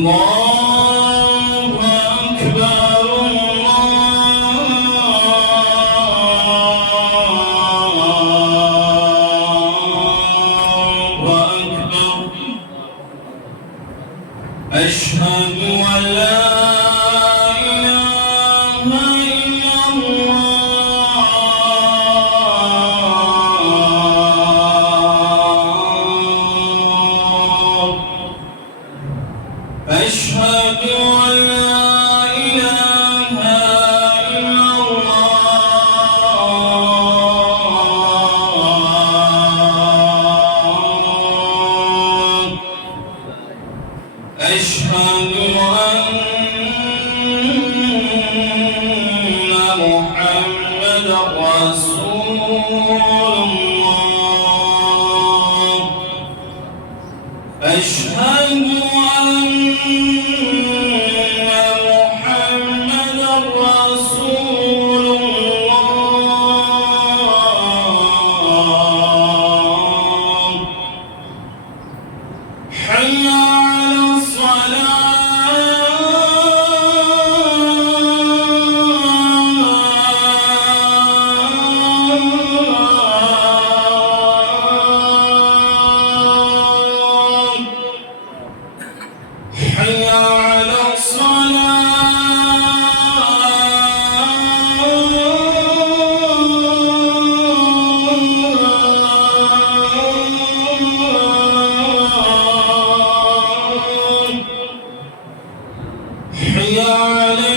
الله أكبر الله أكبر أشهد أن لا أشهد أن لا إله إلا الله أشهد أن محمدا رسول الله أشهد أن محمدا رسول الله حي على حي على الصلاة حي على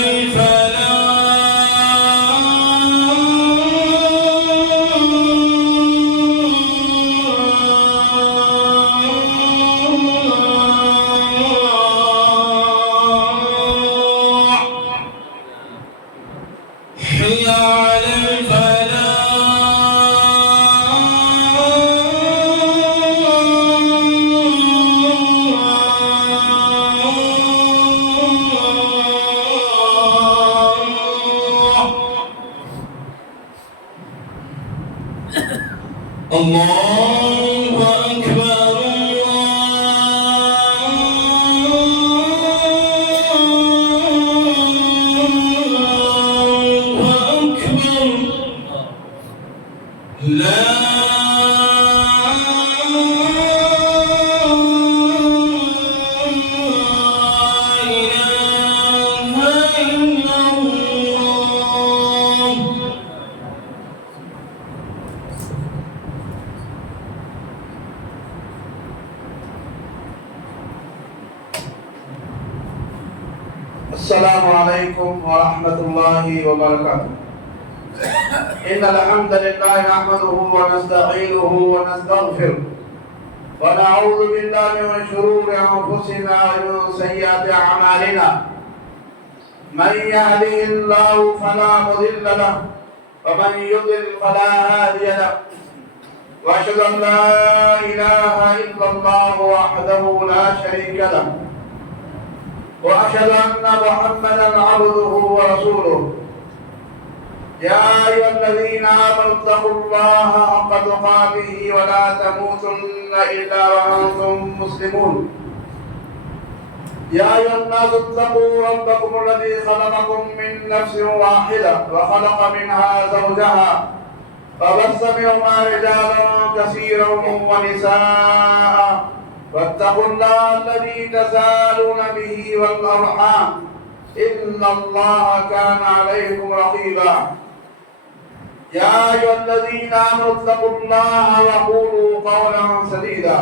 حي على الفلاح الله أكبر لا إله إلا الله السلام عليكم ورحمة الله وبركاته. إن الحمد لله نحمده ونستعينه ونستغفره ونعوذ بالله من شرور أنفسنا ومن سيئات أعمالنا من يهده الله فلا مضل له ومن يضلل فلا هادي له وأشهد أن لا إله إلا الله وحده لا شريك له وأشهد أن محمدا عبده ورسوله. يا أيها الذين آمنوا اتقوا الله حق تقاته ولا تموتن إلا وأنتم مسلمون. يا أيها الناس اتقوا ربكم الذي خلقكم من نفس واحدة وخلق منها زوجها فبث منهما رجالا كثيرا ونساء واتقوا الله الذي تساءلون به والأرحام إن الله كان عليكم رقيبا. يا أيها الذين آمنوا اتقوا الله وقولوا قولا سديدا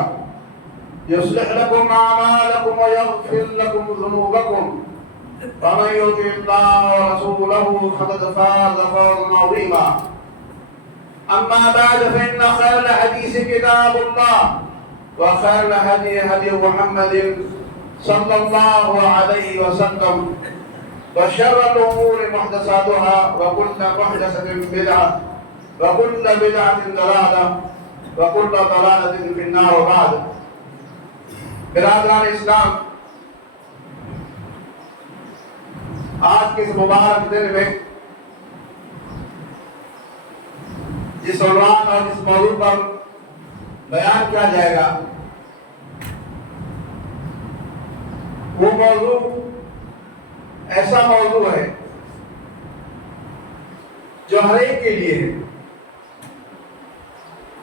يصلح لكم أعمالكم ويغفر لكم ذنوبكم ومن يطع الله ورسوله فقد فاز فوزا عظيما. أما بعد فإن خير الحديث كتاب الله وخير الهدي هدي محمد صلى الله عليه وسلم وشر الأمور محدثاتها وكل محدثة بدعة وكل بدعة ضلالة وكل ضلالة في النار. وبعد برادران اسلام، آج کے اس مبارک دن میں جس عنوان اور جس موضوع پر بیان کیا جائے گا وہ موضوع ایسا موضوع ہے جو ہر ایک کے لیے ہے،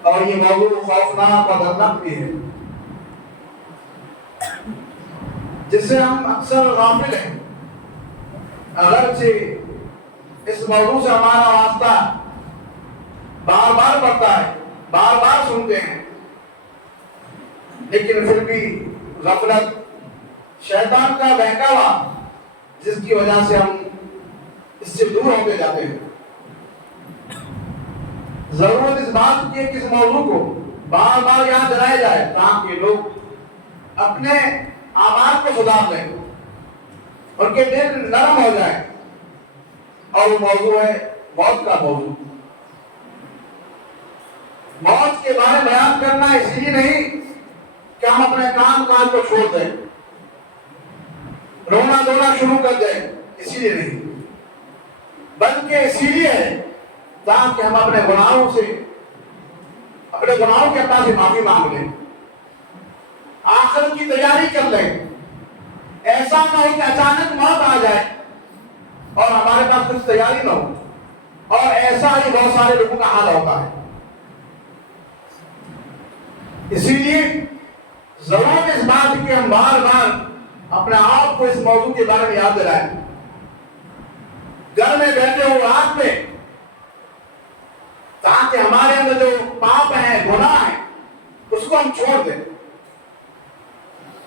اور یہ موضوع خوفناک اور دردناک بھی ہے، جس سے ہم اکثر غافل ہیں، اگرچہ اس موضوع سے ہمارا واسطہ بار بار پڑتا ہے، بار بار سنتے ہیں، لیکن پھر بھی غفلت، شیطان کا بہکاوا، جس کی وجہ سے ہم اس سے دور ہوتے جاتے ہیں۔ ضرورت اس بات کی ہے کہ اس موضوع کو بار بار یاد دلایا جائے تاکہ لوگ اپنے اعمال کو سدھار لیں، ان کے دل نرم ہو جائے۔ اور وہ موضوع ہے موت کا موضوع۔ موت کے بارے میں بیان کرنا اس لیے نہیں کہ ہم اپنے کام کاج کو چھوڑ دیں، رونا دھونا شروع کر دیں، اسی لیے نہیں، بلکہ اسی لیے ہے تاکہ ہم اپنے گناہوں کے اللہ سے معافی مانگ لیں، آخرت کی تیاری کر لیں۔ ایسا نہ ہو کہ اچانک موت آ جائے اور ہمارے پاس کچھ تیاری نہ ہو، اور ایسا ہی بہت سارے لوگوں کا حال ہوتا ہے۔ اسی لیے ضرورت اس بات کی ہم بار بار اپنے آپ کو اس موضوع کے بارے میں یاد دلائیں، گھر میں بیٹھے ہو، رات میں، تاکہ ہمارے اندر جو پاپ ہیں، گناہ ہیں، اس کو ہم چھوڑ دیں،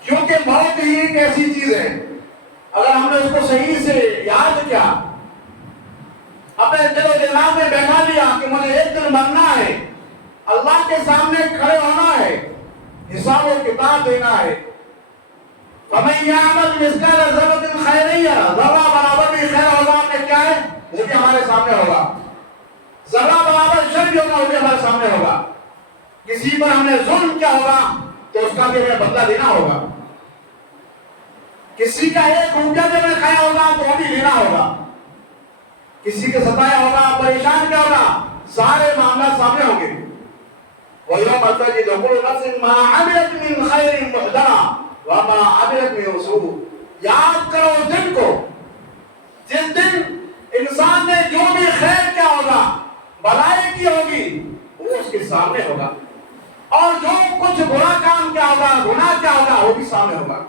کیونکہ موت ہی ایک ایسی چیز ہے، اگر ہم نے اس کو صحیح سے یاد کیا، اپنے دل و دماغ میں بیٹھا لیا کہ مجھے ایک دن مرنا ہے، اللہ کے سامنے کھڑے ہونا ہے، حساب و کتاب دینا ہے۔ فَمَن يَعْمَلْ مِثْقَالَ ذَرَّةٍ خَيْرًا يَرَهُ، ذرہ برابر بھی خیر ہوگا ہم نے کیا ہے وہ بھی ہمارے سامنے ہوگا، ذرہ برابر شر بھی ہوگا وہ بھی ہمارے سامنے ہوگا، کسی پر ہم نے ظلم کیا ہوگا تو اس کا بھی ہمیں بدلہ دینا ہوگا، کسی کا ایک روپیہ بھی ہمیں کھایا ہوگا تو وہ بھی لینا ہوگا، کسی کے ستایا ہوگا، پریشان کیا ہوگا، سارے معاملات سامنے ہوں گے۔ وَيَوْمَ تَجِدُ كُلُّ نَفْسٍ مَا عَمِلَتْ مِنْ خَيْرٍ مُحْضَرًا وَمَا عَمِلَتْ مِنْ سُوءٍ۔ یاد کرو اس دن کو جس دن انسان نے جو بھی خیر کیا ہوگا، بھلائی کی ہوگی، وہ اس کے سامنے ہوگا، اور جو کچھ برا کام کیا ہوگا، گناہ کیا ہوگا، وہ بھی سامنے ہوگا۔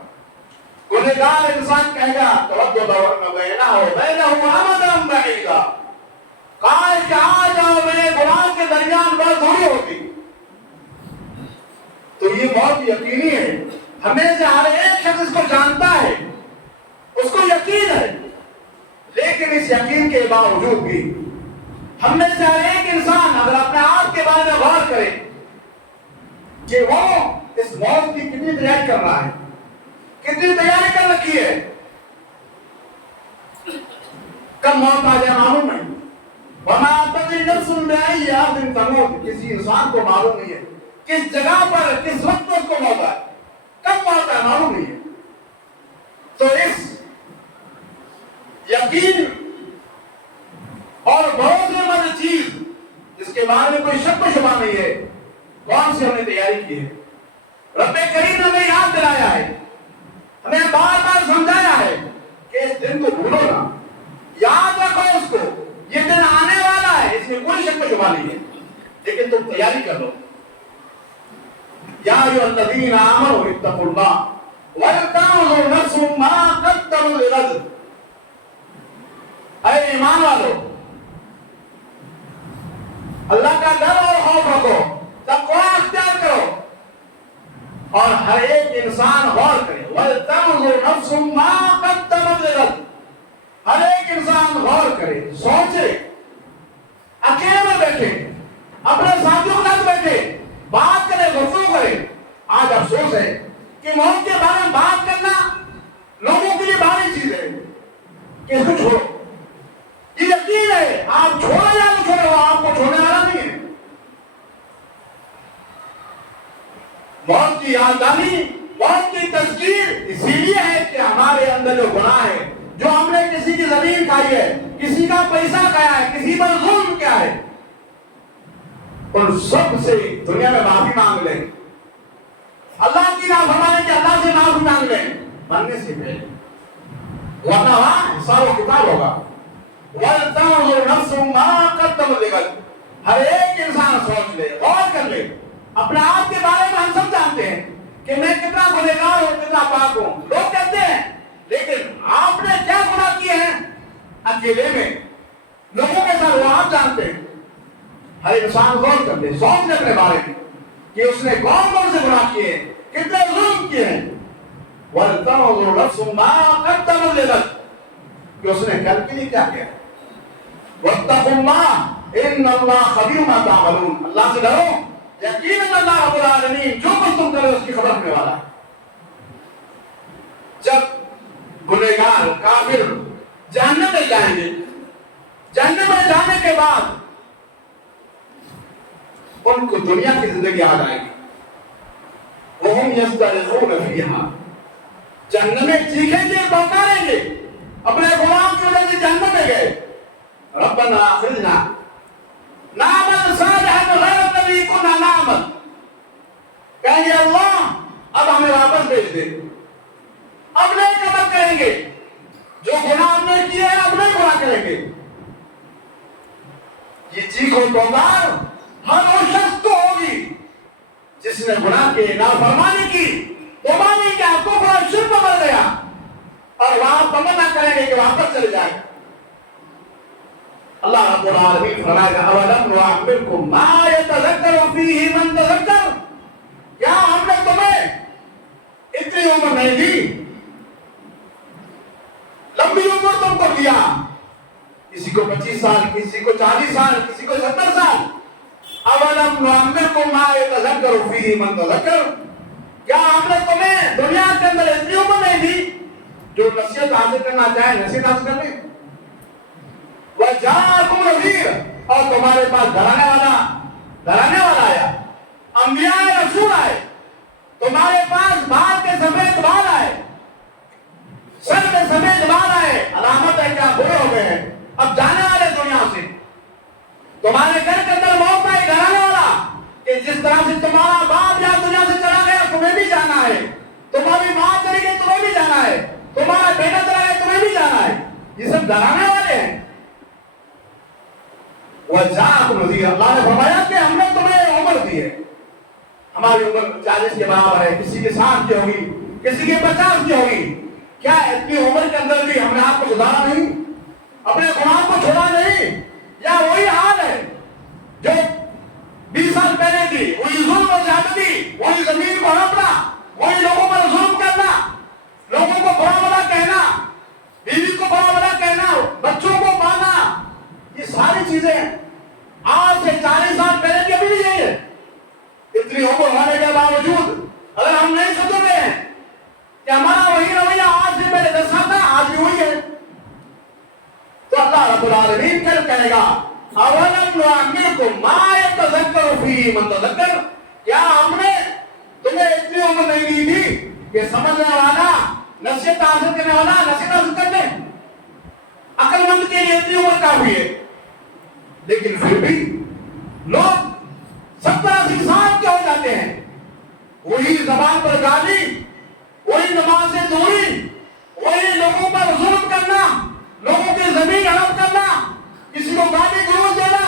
گنہگار انسان کہے گا تَوَدُّ لَوْ أَنَّ بَيْنَهُ وَبَيْنَهُ أَمَدًا بَعِيدًا، کاش کہ آج اور میرے گناہ کے درمیان بہت دوری ہوتی۔ تو یہ بہت یقینی ہے، ہمیں سے ہر ایک شخص اس کو جانتا ہے، اس کو یقین ہے، لیکن اس یقین کے باوجود بھی ہم میں سے ہر ایک انسان اگر اپنے آپ کے بارے میں غور کرے کہ وہ اس موت کی کتنی تیاری کر رہا ہے، کتنی تیاری کر رکھی ہے، کب موت آ جائے معلوم نہیں۔ وَمَا تَدْرِي نَفْسٌ بِأَيِّ أَرْضٍ تَمُوتُ، کسی انسان کو معلوم نہیں ہے کس جگہ پر کس وقت اس کو موت آئے، کب موت آئے معلوم نہیں ہے۔ تو اس یقین اور بھروسے مند چیز جس کے بارے میں کوئی شک و شبہ نہیں ہے، کون سی ہم نے تیاری کی ہے؟ رب کریم نے ہمیں یاد دلایا ہے، ہمیں بار بار سمجھایا ہے کہ اس دن کو بھولو نہ، یاد رکھو اس کو، یہ دن آنے والا ہے، اس میں کوئی شک و شبہ نہیں ہے، لیکن تم تیاری کر لو۔ یا ایھا الذین آمنوا اتقوا اللہ ولتنظر نفس ما قدمت لغد، اے ایمان والو، اللہ کا ڈر اور خوف رکھو، تقوی اختیار کرو، اور ہر ایک انسان غور کرے، ولتنظر نفس ما قدمت لغد، ہر ایک انسان غور کرے، سوچے، اکیلے میں بیٹھے، اپنے ساتھیوں کے ساتھ بیٹھے، بات کرے، گفتگو کرے۔ آج افسوس ہے کہ موت کے بارے میں بات کرنا لوگوں کے لیے بھاری چیز ہے کہ اس کو چھوڑو، یہ یقین ہے آپ چھوڑے یا نہیں چھوڑے، وہ آپ کو چھوڑنے والا نہیں ہے۔ موت کی یادداشت، موت کی تذکیر اسی لیے ہے کہ ہمارے اندر جو گناہ ہے، جو ہم نے کسی کی زمین کھائی ہے، کسی کا پیسہ کھایا ہے، کسی پر ظلم کیا ہے، ان سب سے دنیا میں معافی مانگ لیں، اللہ کی نافرمانی کی اللہ سے معافی مانگ لیں، مرنے سے پہلے، ورنہ وہاں حساب و کتاب ہوگا۔ وَلْتَنْظُرْ نَفْسٌ مَا قَدَّمَتْ لِغَدٍ، ہر ایک انسان سوچ لے، غور کر لے۔ اپنے آپ کے بارے میں ہم سب جانتے ہیں کہ میں کتنا گنہگار ہوں، کتنا پاک ہوں، لوگ کہتے ہیں، لیکن آپ نے کیا گناہ کیے ہیں اکیلے میں، لوگوں کے ساتھ وہ آپ جانتے ہیں۔ ہر انسان غور کر لے، سوچ لے اپنے بارے میں کہ اس نے کون کون سے گناہ کیے ہیں، کتنے ظلم کیے ہیں۔ وَلْتَنْظُرْ نَفْسٌ مَا قَدَّمَتْ لِغَدٍ، کہ اس نے کل کے لیے کیا کیا۔ وَاتَّقُوا اللَّهَ إِنَّ اللَّهَ خَبِيرٌ بِمَا تَعْمَلُونَ، اللہ سے ڈرو، یقیناً اللہ رب العالمین جو کچھ تم کرو اس کی خبر رکھنے والا ہے۔ جب گنہگار کافر جہنم میں جائیں گے، جہنم میں جانے کے بعد ان کو دنیا کی زندگی یاد آئے گی۔ وَهُمْ يَسْتَرِخُونَ فِيهَا، جہنم میں چیخیں گے، پکاریں گے، اپنے غلام کی وجہ سے جہنم میں گئے، ربنا اخرجنا نعمل صالحا غیر الذی کنا نعمل، کہیں گے اللہ اب ہمیں واپس بھیج دے، اب نہیں عمل کریں گے، جو گناہ ہم نے کیے ہیں اب نہیں گناہ کریں گے۔ یہ چیخ و پکار ہر وہ شخص کو ہوگی جس نے گناہ کے نافرمانی کی، توبہ کیا کفر اور شرک میں مر گیا، اور وہاں تمنا کریں گے کہ واپس چلے جائیں۔ اللہ رب العالمین فرمائے گا اولم نعمرکم ما یتذکر فیہ من تذکر، کیا ہم نے تمہیں اتنی عمر نہیں دی، لمبی عمر تم کو دیا، کسی کو 25 سال، کسی کو 40 سال، کسی کو 70 سال۔ اولم نعمرکم ما یتذکر فیہ من تذکر، کیا ہم نے تمہیں دنیا کے اندر اتنی عمر نہیں دی جو نصیحت حاصل کرنا چاہے نصیحت حاصل کر لیں۔ وَجَاءَكُمْ نَذِيرٌ، اور تمہارے پاس ڈرانے والا آیا، انبیاء رسول آئے، تمہارے پاس بال کے سفید بال آئے، سر میں سفید بال آئے، علامت ہے کہ آپ بوڑھے ہو گئے ہیں، اب جانے والے دنیا سے۔ تمہارے گھر کے اندر موت آئی، ڈرانے والا کہ جس طرح سے تمہارا باپ یہاں دنیا سے چلا گیا تمہیں بھی جانا ہے، تمہاری ماں چلی گئی تمہیں بھی جانا ہے، تمہارا بیٹا چلا گیا تمہیں بھی جانا ہے، یہ سب ڈرانے والے ہیں۔ وَجَاءَكُمْ نَذِيرٌ، اللہ نے فرمایا کہ ہم نے تمہیں عمر دی ہے، ہماری عمر 40 کے برابر ہے، کسی کے 60 کی ہوگی، کسی کے 50 کی ہوگی۔ کیا اتنی عمر کے اندر بھی ہم نے آپ کو سدھارا نہیں، اپنے گناہ کو چھوڑا نہیں، یا وہی حال ہے جو 20 سال پہلے تھی، وہی ظلم و زیادتی، وہی زمین کو ہڑپنا، وہی لوگوں پر ظلم کرنا، لوگوں کو برا بھلا کہنا، بیوی کو برا بھلا کہنا، بچوں کو مارنا، یہ ساری چیزیں آج سے 40 سال پہلے کی ابھی بھی یہی ہے۔ اتنی عمر ہونے کے باوجود اگر ہم نہیں سدھر رہے ہیں کہ ہمارا وہی رویہ آج سے پہلے 10 سال تھا آج بھی وہی ہے، تو اللہ رب العالمین کل کہے گا اولم نعمرکم ما یتذکر فیہ من تذکر، کیا ہم نے تمہیں اتنی عمر نہیں دی تھی کہ سمجھنے والا، نصیحت حاصل کرنے والا نصیحت حاصل کر لے۔ عقل مند کے لیے اتنی عمر کافی ہے، لیکن پھر بھی لوگ 70-80 سال کے ہو جاتے ہیں، وہی زبان پر گالی، وہی نماز سے دوری، وہی لوگوں پر ظلم کرنا، لوگوں کی زمین ہڑپ کرنا، کسی کو گالی گلوچ دینا،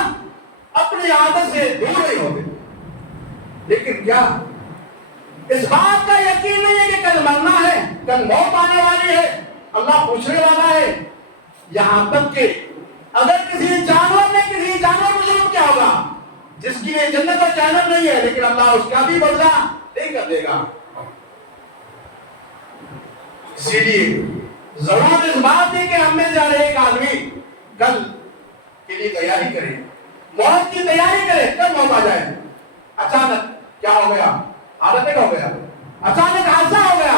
اپنی عادت سے دور نہیں ہوتے۔ لیکن کیا اس بات کا یقین نہیں ہے کہ کل مرنا ہے، کل موت آنے والی ہے، اللہ پوچھنے والا ہے؟ یہاں تک کہ اگر کسی جانور کو ظلم کیا ہوگا جس کی یہ جنت اور جہنم نہیں ہے، لیکن اللہ اس کا بھی بدلہ نہیں کر دے گا۔ اسی لیے ضرورت اس بات ہے کہ ہم میں سے ہر ایک آدمی کل کے لیے تیاری کرے، موت کی تیاری کرے، کب موت آ جائے، اچانک کیا ہو گیا، حالت ہو گیا، اچانک حادثہ ہو گیا،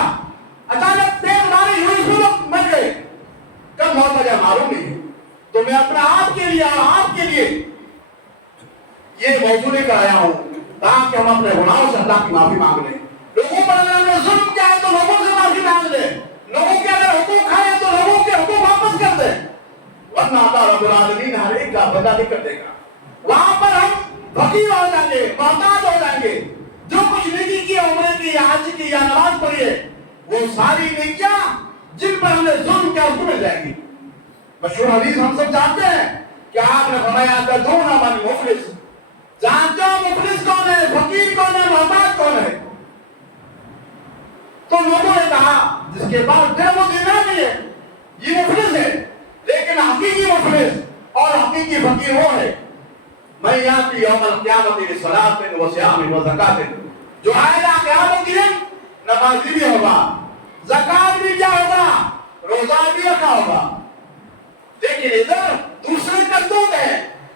اچانک تیز بارش ہوئی، سب مر گئے، کب موت آ جائے معلوم نہیں ہے۔ تو میں اپنا آپ کے لیے اور آپ کے لیے یہ موضوع لے کر آیا ہوں تاکہ ہم اپنے گناہوں سے اللہ کی معافی مانگ لیں۔ لوگوں پر اگر ہم نے ظلم کیا ہے تو لوگوں سے معافی مانگ لیں، لوگوں کے اگر حقوق کھائے تو لوگوں کے حقوق واپس کر دیں، ورنہ اللہ رب العالمین ہر ایک کا بدلہ نہیں کر دے گا۔ وہاں پر ہم فقیر ہو جائیں گے، محتاج ہو جائیں گے، جو کچھ نیکی کی، عمرے کی یا حج کی یا نماز پڑھی ہے، وہ ساری نیکیاں جن پر ہم نے ظلم کیا اس کو مل جائے گی. مشہور حدیث ہم سب جانتے ہیں کہ آپ نے فرمایا تدرون من مفلس، جانتے ہو مفلس کون ہے، فقیر کون ہے، محتاج کون ہے؟ تو لوگوں نے کہا جس کے پاس درہم و دینار نہیں ہے یہ مفلس ہے، لیکن حقیقی مفلس اور حقیقی فقیر وہ ہے من یاتی یوم القیامت بصلاۃ و صیام و زکات، جو آئے گا قیامت کے دن نمازی بھی ہوگا، زکات بھی کیا ہوگا، روزہ بھی رکھا ہوگا. لیکن ادھر دوسرے کرتوت ہے،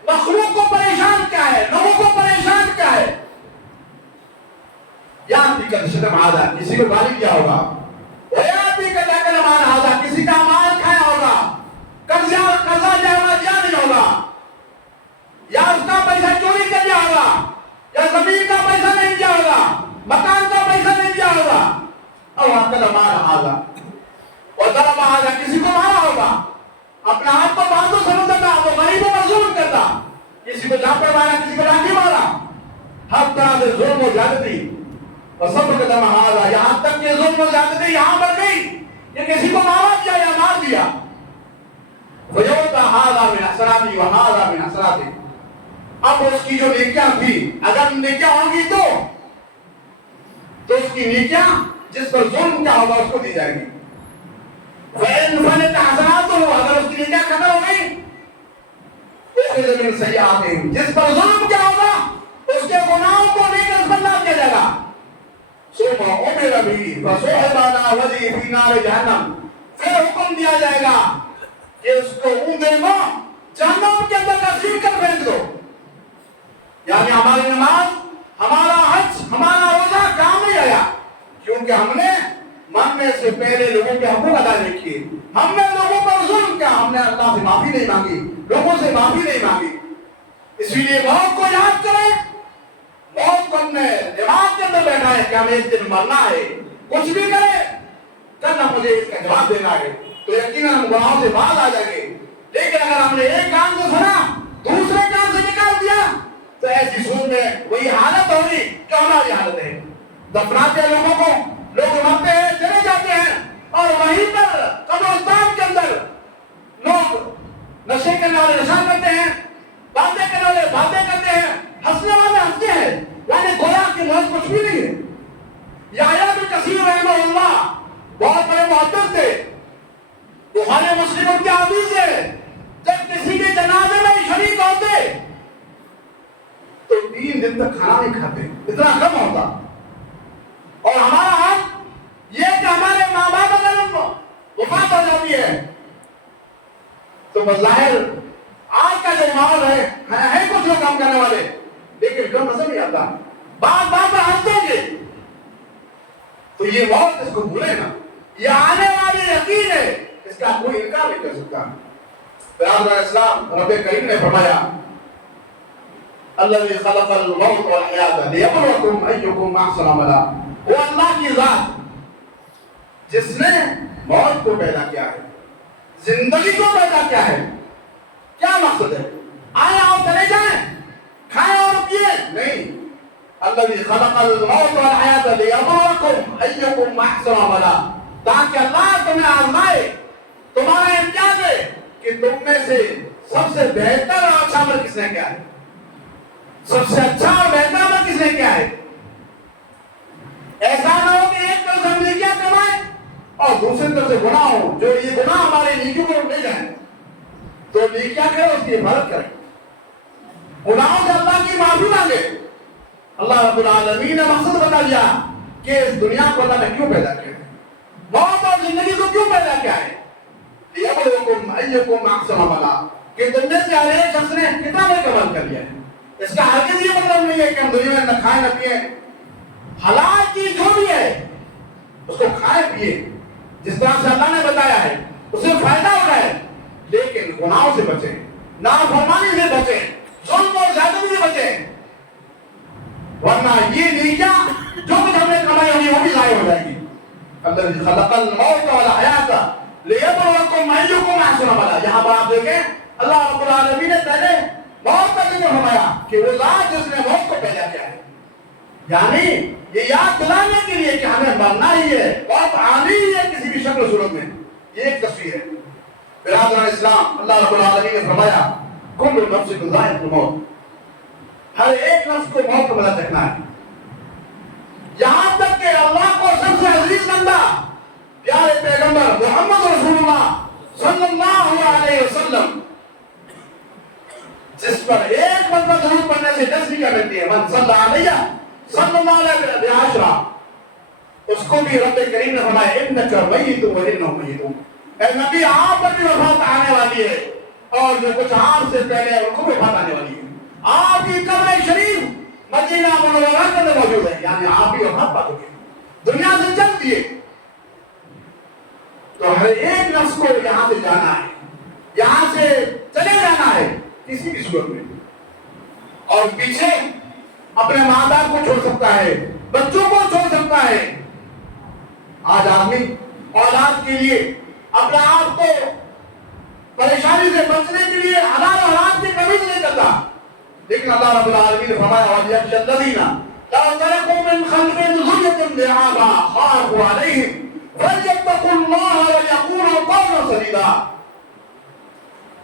مخلوق کو پریشان کیا ہے، لوگوں کو پریشان کیا ہے. یاتی کا شتم آدھا، کسی کو گالی کیا ہوگا، یاتی کا جاکر مان آدھا، کسی کا مال کھایا ہوگا، قرضہ جانا دیا نہیں ہوگا، یا اس کا پیسہ چوری کر دیا ہوگا، یا زمین کا پیسہ نہیں دیا ہوگا، مکان کا پیسہ نہیں دیا ہوگا. اور آپ کا مال آدھا اور ضرب آدھا، کسی کو مارا ہوگا، اپنا ہاتھ کو باندھو سمجھتا، وہ غریبوں پر ظلم کرتا، کسی کو جھاپڑ مارا، کسی کو لاٹھی مارا، ہر طرح سے ظلم و زیادتی. اور سب کو دم آدھا، یہاں تک کہ ظلم و زیادتی یہاں پر گئی کہ کسی کو مارا دیا یا مار دیا. فیوتا ہاذا من حسناتی و ہاذا من حسناتی. اب اس کی جو نیکیاں تھی، اگر نیکیاں ہوں گی تو اس کی نیکیاں جس پر ظلم کیا ہوگا اس کو دی جائے گی. فَإِنْ فَنِتْ حَسَنَاتُهُ، اگر اس کی نیکیاں ختم ہو گئی اُخِذَ مِنْ سَيِّئَاتِهِمْ، جس پر ظلم کیا ہوگا اس کے گناہوں کو لے کر اس پر لاد دیا جائے گا. ثُمَّ أُمِرَ بِهِ فَصُحِبَ عَلَىٰ وَجْهِهِ فِي نَارِ جَهَنَّمَ، پھر حکم دیا جائے گا کہ اس کو اونچے کو جہنم کے اندر گھسیٹ کر پھینک دو. یعنی ہماری نماز، ہمارا حج، ہمارا روزہ کام نہیں آیا، کیونکہ ہم نے مرنے سے پہلے لوگوں کے حقوق ادا نہیں کیے، ہم نے لوگوں پر ظلم کیا، ہم نے اللہ سے معافی نہیں مانگی، لوگوں سے معافی نہیں مانگی. اسی لیے موت کو یاد کریں، موت کو ہم نے دماغ کے اندر بیٹھا ہے کہ ہمیں ایک دن مرنا ہے، کچھ بھی کرے کل مجھے اس کا جواب دینا ہے، تو یقیناً ہم گناہوں سے باز آ جائیں گے. لیکن اگر ہم نے ایک کام کو سنا دوسرے کام سے نکال دیا تو ایسی صورت میں وہی حالت ہوگی جو ہماری حالت ہے. دفناتے ہیں لوگوں کو، لوگ مرتے ہیں چلے جاتے ہیں، اور وہیں پر قبرستان کے اندر لوگ نشے کرنے والے نشہ کرتے ہیں، باتیں کرنے والے باتیں کرتے ہیں، ہنسنے والے ہنستے ہیں، یعنی گویا کہ موت کچھ بھی نہیں ہے. یحییٰ بن کثیر رحمہ اللہ بہت بڑے محدث تھے، بخاری مسلم کی حدیث ہے، جب کسی کے جنازے میں شریک ہوتے تو 3 دن تک کھانا نہیں کھاتے، اتنا کم ہوتا. اور ہمارا حال یہ کہ ہمارے ماں باپ اگر وفات ہو جاتی ہے تو بظاہر آج کا جو ماحول ہے کچھ لوگ کام کرنے والے، لیکن کم نظر نہیں آتا، بات بات پر ہنستے گے. تو یہ موت اس کو بھولے نا، یہ آنے والی یقین ہے، اس کا کوئی انکار نہیں کر سکتا. برادر اسلام، رب کریم نے فرمایا الذی خلق الموت والحیاۃ لیبلوکم ایکم احسن عملا، وہ اللہ کی ذات جس نے موت کو پیدا کیا ہے، زندگی کو پیدا کیا ہے. کیا مقصد ہے؟ آئے اور چلے جائیں، کھائیں اور پیے نہیں. الذی خلق الموت والحیاۃ لیبلوکم ایکم احسن عملا، تاکہ اللہ تمہیں آزمائے، تمہارا امتحان ہے کہ تم میں سے سب سے بہتر اور اچھا عمل کس نے کیا ہے، سب سے اچھا اور بہتر عمل کس نے کیا ہے. ایسا نہ ہو کہ ایک طرف سے ہم نیکیاں کمائیں اور دوسری طرف سے گناہ ہو، جو یہ گناہ ہمارے نیکیوں کو لے جائیں. تو نیکیاں کریں، اس کی حفاظت کریں، گناہوں سے اللہ کی معافی مانگے. اللہ رب العالمین نے مقصد بتا دیا کہ اس دنیا کو اللہ نے کیوں پیدا کیا ہے، موت اور زندگی کو کیوں پیدا کیا ہے. لیبلوکم ایکم احسن عملا، کہ تم میں سے ہر ایک شخص نے کتنا نیک عمل کر لیا ہے. اس کا ہرگز یہ مطلب نہیں ہے کہ ہم دنیا میں نہ کھائیں نہ پیئیں، حلال چیز جو بھی ہے اس کو کھائے پیئے جس طرح سے اللہ نے بتایا ہے، اس سے فائدہ اٹھائے، لیکن گناہوں سے بچیں، نافرمانی سے بچیں، ظلم اور زیادتی سے بچیں، ورنہ یہ نیکیاں جو کچھ ہم نے کمائی ہوگی وہ بھی ضائع ہو جائے گی. الذی خلق الموت والحیاۃ لیبلوکم ایکم احسن عملا. یہاں پر آپ دیکھیں اللہ رب العالمین نے پہلے موت کا ذکر فرمایا کہ وہ ذات جس نے موت کو پیدا کیا ہے. یعنی یہ یاد دلانے کے لیے کہ ہمیں مرنا ہی ہے، موت آنی ہی ہے کسی بھی شکل و صورت میں. یہ ایک تصویر ہے. برادران اسلام، اللہ رب العالمین نے فرمایا کل نفس ذائقۃ الموت، ہر ایک نفس کو موت کا مزہ چکھنا ہے. یہاں تک کہ اللہ کو سب سے عزیز بندہ پیارے پیغمبر محمد رسول اللہ صلی اللہ علیہ وسلم، جس پر ایک مرتبہ درود پڑھنے سے 10 نیکیاں ملتی ہے، من صلی علیہ صلی اللہ علیہ بعشرہ، اس کو بھی رب کریم نے فرمایا انک میت و انہم میتون، اے نبی آپ پر بھی وفات آنے والی ہے اور جو کچھ آپ سے پہلے ان کو بھی وفات آنے والی ہے. آپ کی قبر شریف مدینہ منورہ کے اندر موجود ہے، یعنی آپ بھی وفات پا چکے ہیں، دنیا سے چل دیے. تو ہر ایک نفس کو یہاں سے جانا ہے، یہاں سے چلے جانا ہے کسی بھی صورت میں. اور پیچھے اپنے ماں باپ کو چھوڑ سکتا ہے، بچوں کو چھوڑ سکتا ہے. آج آدمی اولاد کے لیے اپنے آپ کو پریشانی سے بچنے کے لیے حلال و حرام کی کمی نہیں کرتا، لیکن اللہ رب العالمین نے فرمایا وَلْيَخْشَ الَّذِينَ لَوْ تَرَكُوا مِنْ خَلْفِهِمْ ذُرِّيَّةً ضِعَافًا خَافُوا عَلَيْهِمْ فَلْيَتَّقُوا اللَّهَ وَلْيَقُولُوا قَوْلًا سَدِيدًا.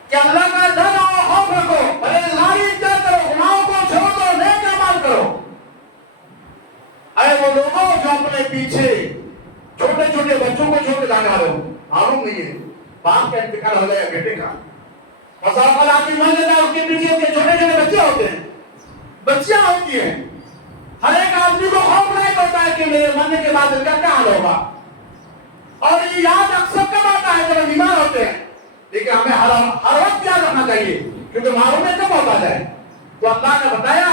کہ اللہ کا ڈر اور خوف رکھو، پرہیزگاری اختیار کرو، گناہوں کو چھوڑ دو، نیک اعمال کرو. اے وہ لوگوں جو اپنے پیچھے چھوٹے چھوٹے بچوں کو چھوڑ کے جانے والے ہو، معلوم نہیں ہے باپ کا انتقال ہو گیا بیٹے کا، مسافر آدمی مان لیتا ہے، اس کے پیچھے اس کے چھوٹے چھوٹے بچے ہوتے ہیں، بچیاں ہوتی ہیں. ہر ایک آدمی کو خوف نہیں پڑتا ہے کہ میرے مرنے کے بعد ان کا کیا حال ہوگا. اور یہ یاد اکثر کب آتا ہے جب ہم بیمار ہوتے ہیں، لیکن ہمیں ہر وقت یاد رکھنا چاہیے کیونکہ معلوم ہے کب ہوتا جائے. تو اللہ نے بتایا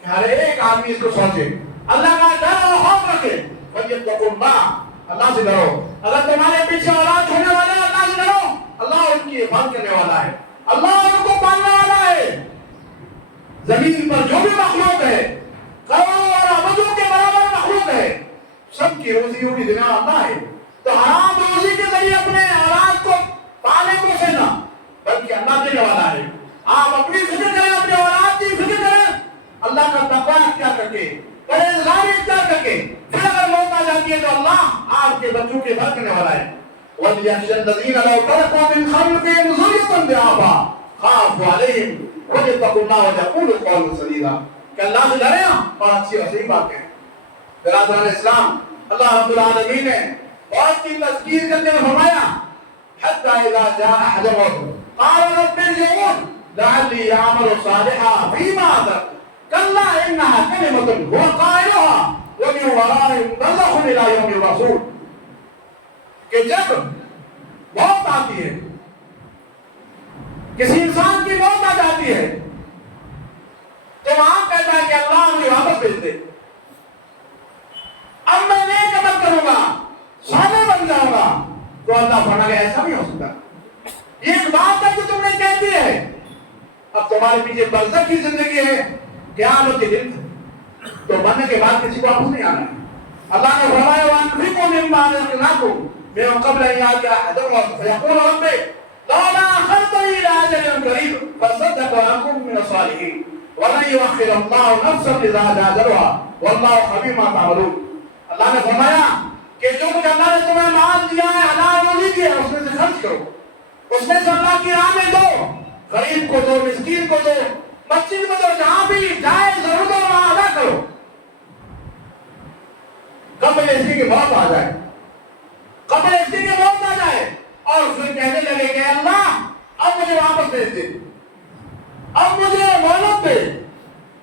کہ ہر ایک آدمی اس کو سوچے، اللہ کا ڈر اور خوف رکھے. فَلْيَتَّقُوا اللَّهَ، اللہ سے ڈرو. اگر تمہارے پیچھے اولاد ہونے والے ہیں اللہ سے ڈرو، اللہ ان کی حفاظت کرنے والا ہے، اللہ ان کو پالنے والا ہے. زمین پر جو بھی مخلوق ہے، کروڑوں اور اربوں کے برابر مخلوق ہے، سب کی روزی ہوگی دینے والا اللہ ہے. تو حرام روزی کے ذریعے اپنے اولاد کو پالنے کو سے نہ بلکہ اللہ دینے والا ہے. آپ اپنی فکر کریں، اپنے اولاد کی فکر کریں، اللہ کا تقوی اختیار کر کے، پرہیزگاری اختیار کر کے، پھر اگر موت آ جاتی ہے تو اللہ آپ کے بچوں کے حفاظت کرنے والا ہے. وَلْيَخْشَ الَّذِينَ لَوْ تَرَكُوا مِنْ خَلْفِهِمْ ذُرِّيَّةً ضِعَافًا خَافُوا عَلَيْهِمْ وَلْيَتَّقُوا اللَّهَ وَلْيَقُولُوا قَوْلًا سَدِيدًا. کہ اللہ سے ڈریں اور اچھی اور صحیح بات کہیں. برادران اسلام، اللہ رب العالمین نے موت کی تذکیر کرتے ہوئے فرمایا حَتَّى إِذَا جَاءَ أَحَدَهُمُ قَالَ رَبِّ ارْجِعُونِ لَعَلِّي أَعْمَلُ صَالِحًا فِيمَا تَرَكْتُ كَلَّا إِنَّهَا كَلِمَةٌ هُوَ قَائِلُهَا وَمِنْ وَرَائِهِمْ بَرْزَخٌ إِلَىٰ يَوْمِ يُبْعَثُونَ. کہ جب موت آتی ہے، کسی انسان کی موت آ جاتی ہے تو وہاں کہتا ہے کہ اللہ مجھے واپس بھیج دے، اب میں نیک عمل کروں گا، صالح بن جاؤں گا. تو اللہ فرمایا ایسا نہیں ہو سکتا، یہ ایک بات ہے جو تم نے کہہ دی ہے، اب تمہارے پیچھے برزخ کی زندگی ہے، قیامت کے دن تو مرنے کے بعد کسی کو واپس نہیں آنا ہے. اللہ نے فرمایا وَأَنفِقُوا مِمَّا رَزَقْنَاكُم مِّن قَبْلِ أَن يَأْتِيَ أَحَدَكُمُ الْمَوْتُ فَيَقُولَ رَبِّ لَوْلَا أَخَّرْتَنِي إِلَىٰ أَجَلٍ قَرِيبٍ فَأَصَّدَّقَ وَأَكُن مِّنَ الصَّالِحِينَ وَلَن يُؤَخِّرَ اللَّهُ نَفْسًا إِذَا جَاءَ أَجَلُهَا وَاللَّهُ خَبِيرٌ بِمَا تَعْمَلُونَ. اللہ نے فرمایا کہ جو کچھ اللہ نے تمہیں مال دیا ہے، حلال روزی دی ہے، اس میں سے خرچ کرو، اس میں سے اللہ کی راہ میں دو، غریب کو دو، مسکین کو دو، مسجد کو دو، جہاں بھی جائے ضرورت ہو وہاں ادا کرو. قبل ایسی کی موت آ جائے، قبل ایسی کی موت آ جائے اور پھر کہنے لگے کہ اللہ اب مجھے واپس بھیج دے، اب مجھے مہلت دے،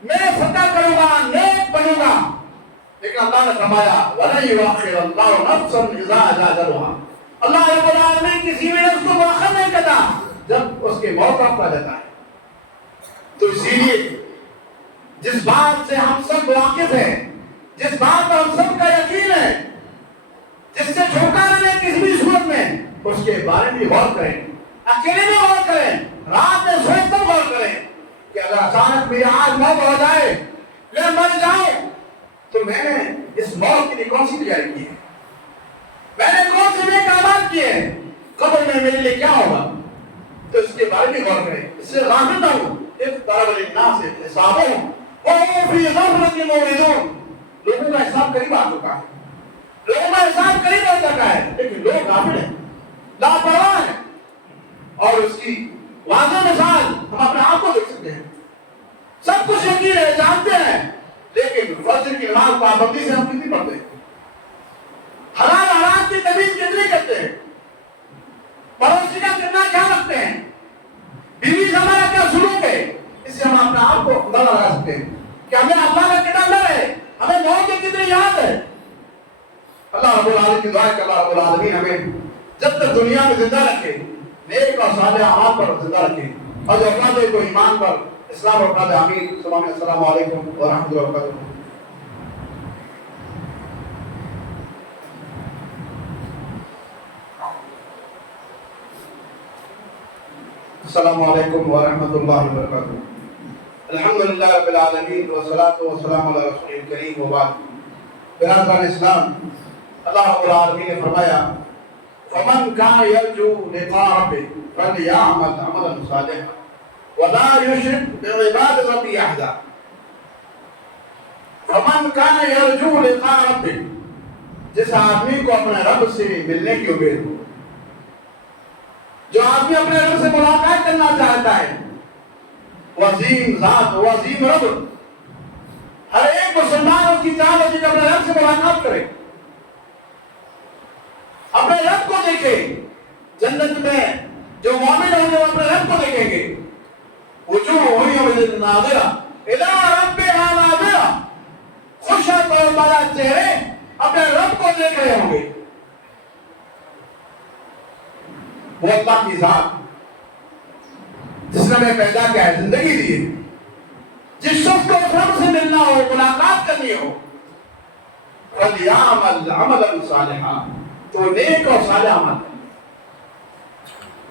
میں فتح کروں گا، نیک بنوں گا. لیکن اللہ نے فرمایا وَلَن يُؤَخِّرَ اللَّهُ نَفْسًا إِذَا جَاءَ أَجَلُهَا. اللہ رب العالمین کسی بھی نفس کو مؤخر نہیں کرتا جب اس کی موت آ جاتا ہے. تو اسی لیے جس بات سے ہم سب واقف ہیں، جس بات پر ہم سب کا یقین ہے، جس سے چھٹکارا نہیں کسی بھی صورت میں، اس کے بارے میں غور کریں، اکیلے میں غور کریں، رات میں سوچ کر غور کریں کہ اگر اچانک میری آج موت ہو جائے، میں مر جاؤں، تو میں نے اس موت کے لیے کون سی تیاری کی ہے، میں نے کون سے نیک اعمال کیے ہیں، قبر میں میرے لیے کیا ہوگا. تو اس کے بارے میں غور کریں، اس سے غافل نہ ہوں. اقترب للناس حسابهم وهم في غفلة معرضون. لوگوں کا حساب قریب آ چکا ہے، لوگوں کا حساب قریب آ چکا ہے، لیکن لوگ غافل ہیں، لاپرواہ ہیں۔ اور اس کی واضح مثال ہم اپنے آپ کو دیکھ سکتے ہیں، سب کچھ یقین ہے، جانتے ہیں، لیکن فجر کی نماز پابندی سے ہم کتنی پڑھتے ہیں، حلال حرام کی تمیز کتنی کرتے ہیں، پڑوسی کا کتنا خیال رکھتے ہیں، بیوی سے ہمارا کیا سلوک ہے، اس سے ہم اپنے آپ کو اندازہ لگا سکتے ہیں کہ ہمیں اللہ کا کتنا ڈر ہے، ہمیں موت کی کتنی یاد ہے۔ اللہ رب العالمین کی دعا ہے کہ اللہ رب العالمین ہمیں جب تک دنیا میں زندہ رکھے نیک اور صالح اعمال پر زندہ رکھے، اور جو افراد کو ایمان پر اسلام اور افراد آمین۔ السلام علیکم ورحمۃ اللہ وبرکاتہ۔ السلام علیکم ورحمۃ اللہ وبرکاتہ۔ الحمدللہ رب العالمین والصلاۃ والسلام علی رسول الکریم وبعد۔ برادران اسلام، اللہ رب العالمین نے فرمایا فمن کان یرجو لقاء ربہ فلیعمل عملا صالحا ولا یشرک بعبادۃ ربہ احدا۔ فمن کان یرجو لقاء ربہ، جس آدمی کو اپنے رب سے ملنے کی امید ہو، جو آدمی اپنے رب سے ملاقات کرنا چاہتا ہے، وعظیم ذات وعظیم رب، ہر ایک مسلمان اس کی چاہت ہوتی ہے کہ اپنے رب سے ملاقات کرے، اپنے رب کو دیکھے۔ جنت میں جو مومن ہوں گے وہ اپنے رب کو دیکھیں گے، وجوہ یومئذ ناظرہ الی ربہا ناظرہ، خوش اور بالا چہرے اپنے رب کو دیکھ رہے ہوں گے۔ وہ اللہ کی ذات جس نے ہمیں پیدا کیا ہے، زندگی دی ہے، جس شخص کو رب سے ملنا ہو، ملاقات کرنی ہو، فَلْيَعْمَلْ عَمَلًا صَالِحًا، تو نیک اور صالح عمل کرے،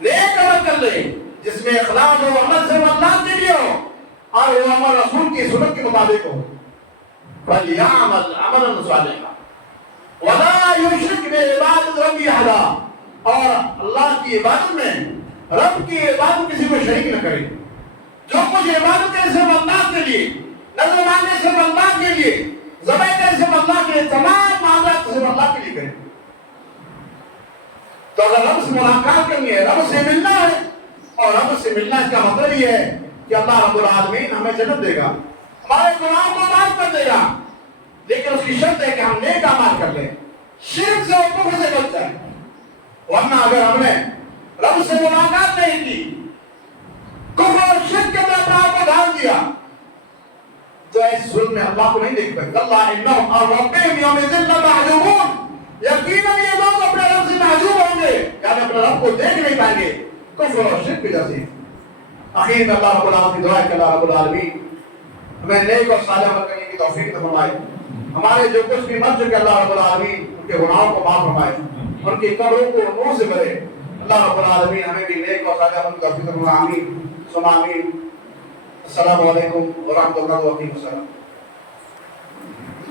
نیک عمل کر لے جس میں اخلاص و عمل سے اللہ کے لیے ہو اور وہ عمل رسول کی سنت کے مطابق ہو۔ فَلْيَعْمَلْ عَمَلًا صَالِحًا وَلَا يُشْرِكْ بِعِبَادَةِ رَبِّهِ أَحَدًا، اور اللہ کی عبادت میں رب کی عبادت کسی کو شریک نہ کرے۔ جو کچھ عبادت ہے صرف اللہ کے لیے، نظر مانگنے صرف اللہ کے لیے، ذبح کرے صرف اللہ کے لیے، تمام معاملات صرف اللہ کے لیے کرے۔ تو اگر رب سے ملاقات کرنی ہے، رب سے ملنا ہے، اور رب سے ملنا اس کا مطلب یہ ہے کہ اللہ رب العالمین ہمیں جنت دے گا، ہمارے گناہوں کو معاف کر دے گا، لیکن اس کی شرط ہے کہ ہم نیک اعمال کر لیں، شرک سے اور کفر سے بچ جائیں۔ ورنہ اگر ہم نے رب سے ملاقات نہیں کی، کفر اور شرک کے اندر اپنے آپ کو ڈال دیا، تو اس ظلم میں اللہ کو نہیں دیکھ پائے۔ اللہ انہم عن ربہم یومئذ لمحجوبون، یقیناً یہ لوگ اپنے رب سے محجوب ہوں گے، یعنی اپنے رب کو دیکھ نہیں پائیں گے کفر اور شرک کی وجہ سے۔ آخر میں اللہ رب العالمین کی دعا ہے کہ اللہ رب العالمین ہمیں نیک اور صالح عمل کرنے کی توفیق عطا فرمائے، ہمارے جو کچھ بھی مر چکے اللہ رب العالمین ان کے گناہوں کو معاف فرمائے، ان کی قبروں کو نور سے بھرے۔ اللہ رب العالمین ہمیں بھی نیک اور صالح عمل کی توفیق عطا فرمائے، آمین ثم آمین۔ السلام علیکم ورحمۃ اللہ وبرکاتہ۔